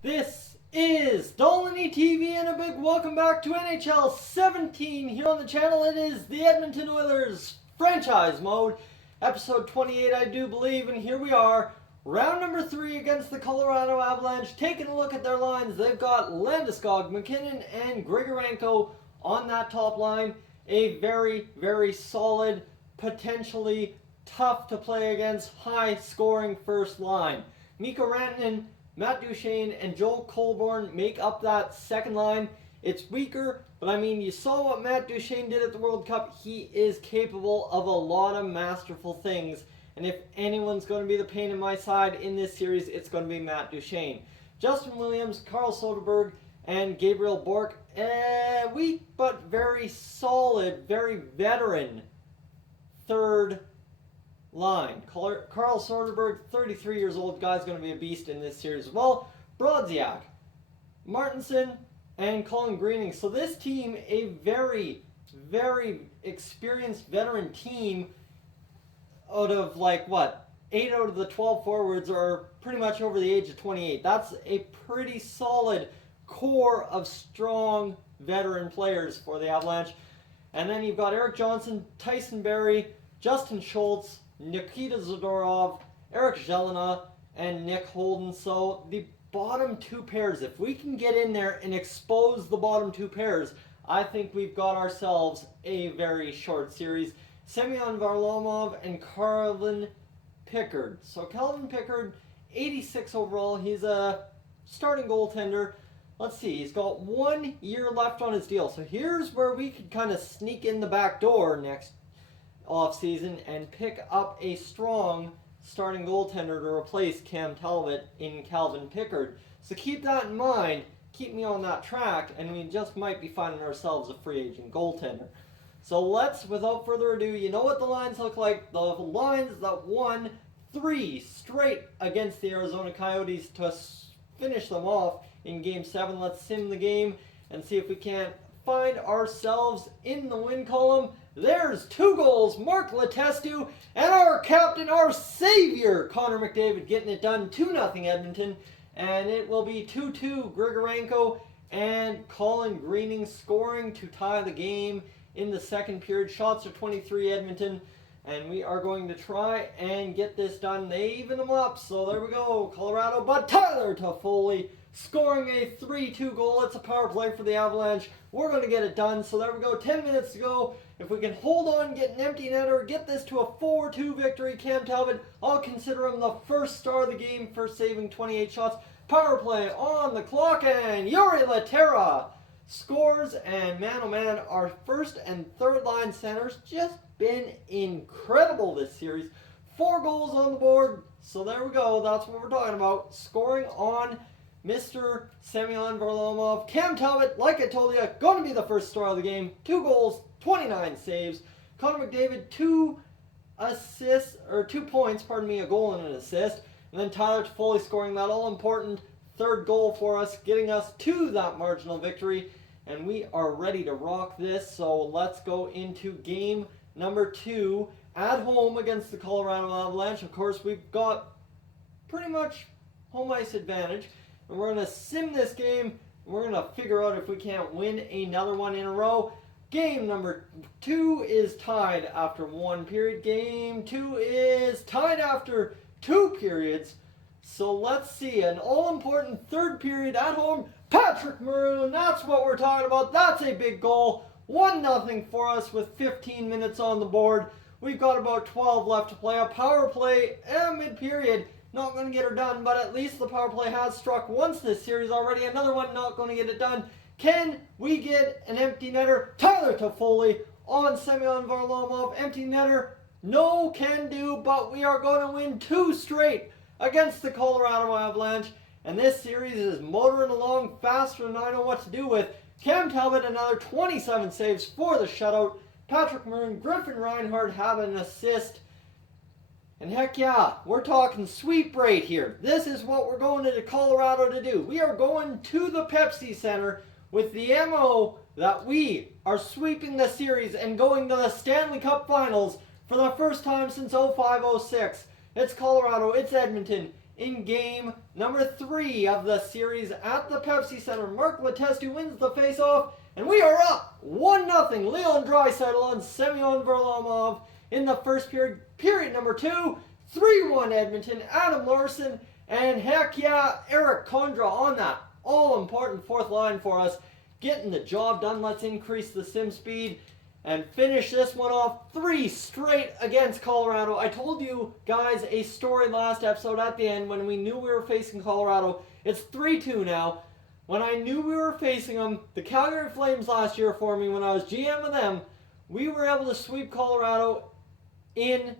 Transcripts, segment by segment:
This is Dolany TV and a big welcome back to NHL 17 here on the channel. It is the Edmonton Oilers franchise mode, episode 28 I do believe, and here we are, round number 3 against the Colorado Avalanche. Taking a look at their lines, they've got Landeskog, McKinnon, and Grigorenko on that top line. A very, very solid, potentially tough to play against, high scoring first line. Mikko Rantanen, Matt Duchene, and Joel Colborne make up that second line. It's weaker, but I mean, you saw what Matt Duchene did at the World Cup. He is capable of a lot of masterful things, and if anyone's going to be the pain in my side in this series, it's going to be Matt Duchene. Justin Williams, Carl Soderberg, and Gabriel Bourque, weak but very solid, very veteran third line. Carl Soderberg, 33 years old, guy's going to be a beast in this series as well. Brodziak, Martinson, and Colin Greening. So this team, a very, very experienced veteran team. Out of 8 out of the 12 forwards are pretty much over the age of 28. That's a pretty solid core of strong veteran players for the Avalanche. And then you've got Eric Johnson, Tyson Barrie, Justin Schultz, Nikita Zadorov, Eric Jelena, and Nick Holden. So the bottom two pairs, if we can get in there and expose the bottom two pairs, I think we've got ourselves a very short series. Semyon Varlamov and Calvin Pickard. So Calvin Pickard, 86 overall. He's a starting goaltender. Let's see, he's got 1 year left on his deal. So here's where we could kind of sneak in the back door next offseason and pick up a strong starting goaltender to replace Cam Talbot in Calvin Pickard. So keep that in mind, keep me on that track, and we just might be finding ourselves a free agent goaltender. So let's, without further ado, you know what the lines look like. The lines that won 3 straight against the Arizona Coyotes to finish them off in Game 7. Let's sim the game and see if we can't find ourselves in the win column. There's 2 goals, Mark Letestu, and our captain, our savior, Connor McDavid, getting it done, 2-0 Edmonton, and it will be 2-2 Grigorenko and Colin Greening scoring to tie the game in the second period. Shots are 23 Edmonton, and we are going to try and get this done. They even them up, so there we go, Colorado, but Tyler Toffoli scoring a 3-2 goal. It's a power play for the Avalanche. We're going to get it done. So there we go. 10 minutes to go. If we can hold on, get an empty netter, get this to a 4-2 victory, Cam Talbot, I'll consider him the first star of the game for saving 28 shots. Power play on the clock, and Yuri Laterra scores. And man, oh man, our first and third line centers just been incredible this series. 4 goals on the board. So there we go. That's what we're talking about. Scoring on Mr. Semyon Varlamov. Cam Talbot, like I told you, going to be the first star of the game. 2 goals, 29 saves. Connor McDavid, 2 assists, or 2 points, pardon me, a goal and an assist. And then Tyler Toffoli scoring that all-important third goal for us, getting us to that marginal victory. And we are ready to rock this. So let's go into game number 2 at home against the Colorado Avalanche. Of course, we've got pretty much home ice advantage. And we're going to sim this game. We're going to figure out if we can't win another one in a row. Game number 2 is tied after 1 period. Game 2 is tied after 2 periods. So let's see. An all-important third period at home. Patrick Maroon, that's what we're talking about. That's a big goal. 1-0 for us with 15 minutes on the board. We've got about 12 left to play. A power play and mid-period. Not going to get her done, but at least the power play has struck once this series already. Another one not going to get it done. Can we get an empty netter? Tyler Toffoli on Semyon Varlamov. Empty netter. No can do, but we are going to win 2 straight against the Colorado Avalanche. And this series is motoring along faster than I know what to do with. Cam Talbot, another 27 saves for the shutout. Patrick Maroon, Griffin Reinhardt have an assist. And heck yeah, we're talking sweep rate here. This is what we're going to Colorado to do. We are going to the Pepsi Center with the MO that we are sweeping the series and going to the Stanley Cup Finals for the first time since 05-06. It's Colorado, it's Edmonton, in game number 3 of the series at the Pepsi Center. Mark Letestu wins the faceoff, and we are up 1-0. Leon Draisaitl on Semyon Varlamov in the first period. Period number 2, 3-1 Edmonton. Adam Larsson and heck yeah, Eric Condra on that all-important fourth line for us, getting the job done. Let's increase the sim speed and finish this one off 3 straight against Colorado. I told you guys a story last episode at the end when we knew we were facing Colorado. It's 3-2 now. When I knew we were facing them, the Calgary Flames last year for me, when I was GM of them, we were able to sweep Colorado in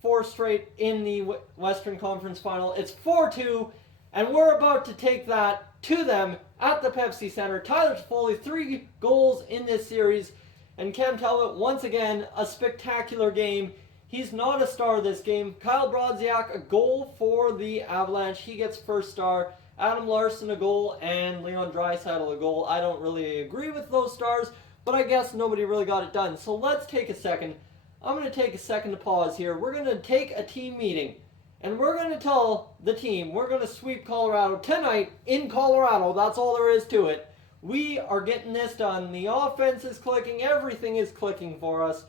4 straight in the Western Conference Final. It's 4-2, and we're about to take that to them at the Pepsi Center. Tyler Toffoli, 3 goals in this series. And Cam Talbot, once again, a spectacular game. He's not a star this game. Kyle Brodziak, a goal for the Avalanche. He gets first star. Adam Larsson, a goal. And Leon Draisaitl, a goal. I don't really agree with those stars, but I guess nobody really got it done. So let's take a second. I'm going to take a second to pause here. We're going to take a team meeting. And we're going to tell the team we're going to sweep Colorado tonight in Colorado. That's all there is to it. We are getting this done. The offense is clicking. Everything is clicking for us.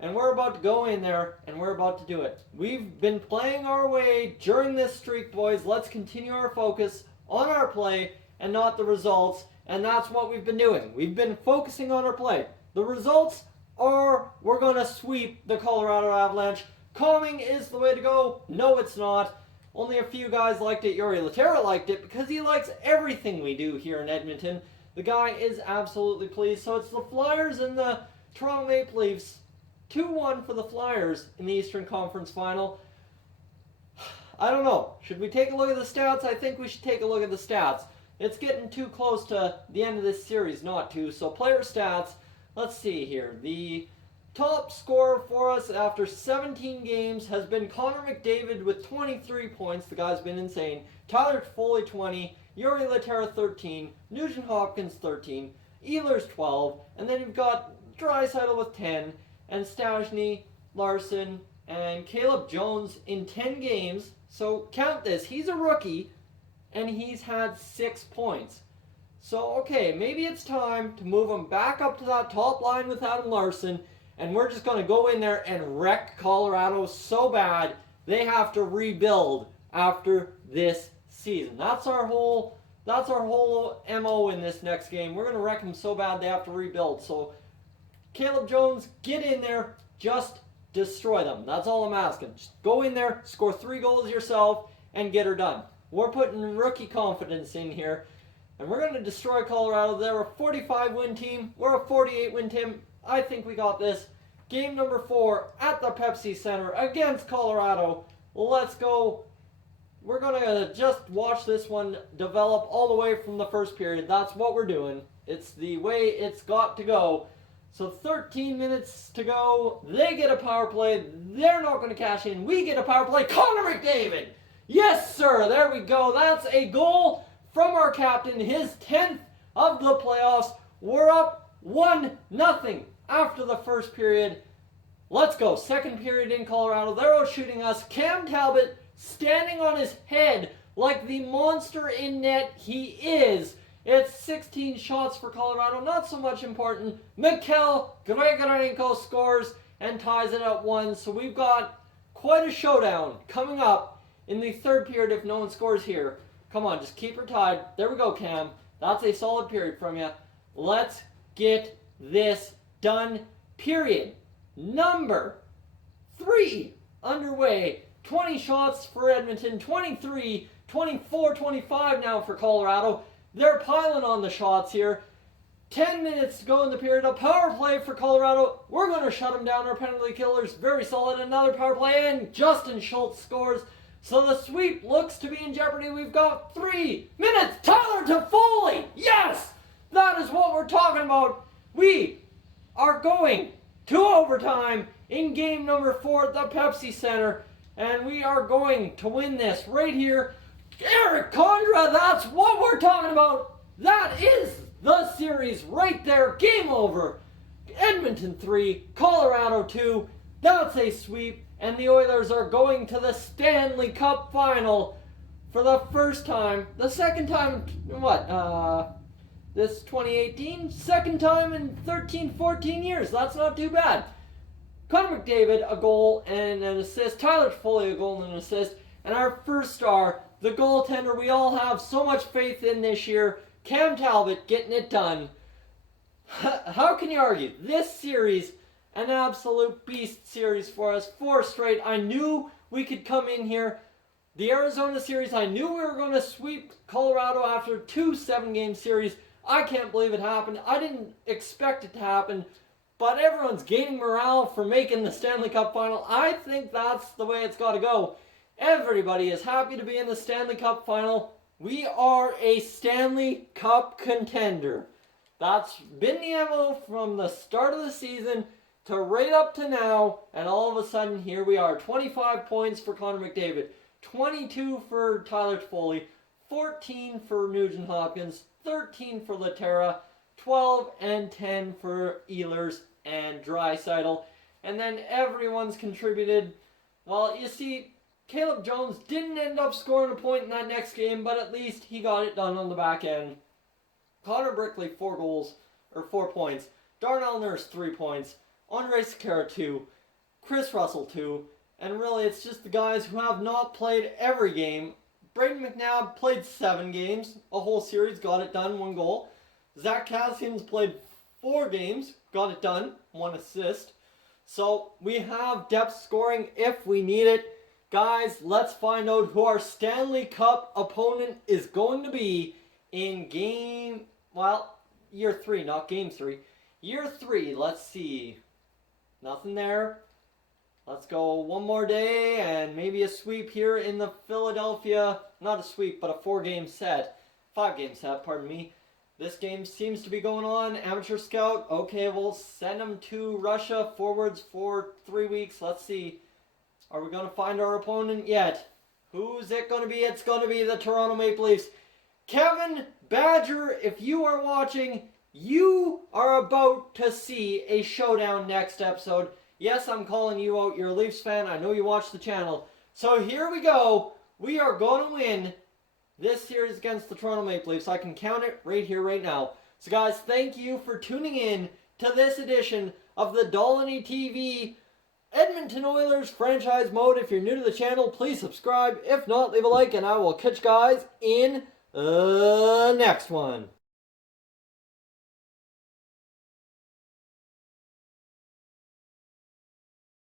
And we're about to go in there, and we're about to do it. We've been playing our way during this streak, boys. Let's continue our focus on our play and not the results. And that's what we've been doing. We've been focusing on our play. The results are we're going to sweep the Colorado Avalanche. Calming is the way to go. No, it's not. Only a few guys liked it. Yuri Laterra liked it because he likes everything we do here in Edmonton. The guy is absolutely pleased. So it's the Flyers and the Toronto Maple Leafs. 2-1 for the Flyers in the Eastern Conference Final. I don't know. Should we take a look at the stats? I think we should take a look at the stats. It's getting too close to the end of this series not to. So player stats. Let's see here. The top scorer for us after 17 games has been Connor McDavid with 23 points. The guy's been insane. Tyler Toffoli 20. Yuri Laterra 13. Nugent Hopkins 13. Ehlers 12. And then you've got Draisaitl with 10. And Stastny, Larson, and Caleb Jones in 10 games. So count this. He's a rookie, and he's had 6 points. So, okay, maybe it's time to move him back up to that top line with Adam Larsson. And we're just going to go in there and wreck Colorado so bad they have to rebuild after this season. That's our whole MO in this next game. We're going to wreck them so bad they have to rebuild. So Caleb Jones, get in there, just destroy them. That's all I'm asking. Just go in there, score 3 goals yourself, and get her done. We're putting rookie confidence in here, and we're going to destroy Colorado. They're a 45-win team. We're a 48-win team. I think we got this. Game number 4 at the Pepsi Center against Colorado. Let's go. We're going to just watch this one develop all the way from the first period. That's what we're doing. It's the way it's got to go. So 13 minutes to go. They get a power play. They're not going to cash in. We get a power play. Connor McDavid. Yes, sir. There we go. That's a goal from our captain. His 10th of the playoffs. We're up 1-0 after the first period. Let's go. Second period in Colorado. They're out shooting us. Cam Talbot standing on his head like the monster in net he is. It's 16 shots for Colorado. Not so much important. Mikhail Grigorenko scores and ties it at 1. So we've got quite a showdown coming up in the third period if no one scores here. Come on, just keep her tied. There we go, Cam. That's a solid period from you. Let's get this done. Period. Number 3 underway. 20 shots for Edmonton. 23, 24, 25 now for Colorado. They're piling on the shots here. 10 minutes to go in the period. A power play for Colorado. We're going to shut them down. Our penalty killers, very solid. Another power play, and Justin Schultz scores. So the sweep looks to be in jeopardy. We've got 3 minutes. Tyler Toffoli. Yes! That is what we're talking about. We are going to overtime in game number 4 at the Pepsi Center. And we are going to win this right here. Eric Condra, that's what we're talking about. That is the series right there. Game over. Edmonton 3, Colorado 2. That's a sweep. And the Oilers are going to the Stanley Cup Final for the first time, the second time, this 2018, second time in 13, 14 years. That's not too bad. Connor McDavid, a goal and an assist. Tyler Toffoli, a goal and an assist. And our first star, the goaltender we all have so much faith in this year, Cam Talbot, getting it done. How can you argue? This series, an absolute beast series for us. 4 straight. I knew we could come in here. The Arizona series, I knew we were going to sweep Colorado after 2 7-game series. I can't believe it happened. I didn't expect it to happen. But everyone's gaining morale for making the Stanley Cup final. I think that's the way it's got to go. Everybody is happy to be in the Stanley Cup final. We are a Stanley Cup contender. That's been the MO from the start of the season to right up to now. And all of a sudden, here we are. 25 points for Connor McDavid. 22 for Tyler Toffoli. 14 for Nugent Hopkins. 13 for Laterra. 12 and 10 for Ehlers and Draisaitl. And then everyone's contributed. Well, you see, Caleb Jones didn't end up scoring a point in that next game, but at least he got it done on the back end. Connor Brickley, 4 points. Darnell Nurse, 3 points. Andre Sekera, 2. Chris Russell, 2. And really, it's just the guys who have not played every game. Braden McNabb played 7 games, a whole series, got it done, 1 goal. Zach Kassian's played 4 games, got it done, 1 assist. So we have depth scoring if we need it. Guys, let's find out who our Stanley Cup opponent is going to be in year 3, not game 3. Year 3, let's see. Nothing there. Let's go one more day and maybe a sweep here in the Philadelphia, not a sweep, but a 5-game set, pardon me. This game seems to be going on. Amateur scout. Okay, we'll send them to Russia forwards for 3 weeks. Let's see. Are we going to find our opponent yet? Who's it going to be? It's going to be the Toronto Maple Leafs. Kevin Badger, if you are watching, you are about to see a showdown next episode. Yes, I'm calling you out. You're a Leafs fan. I know you watch the channel. So here we go. We are going to win this series against the Toronto Maple Leafs. I can count it right here, right now. So guys, thank you for tuning in to this edition of the Dolany TV Edmonton Oilers franchise mode. If you're new to the channel, please subscribe. If not, leave a like, and I will catch you guys in the next one.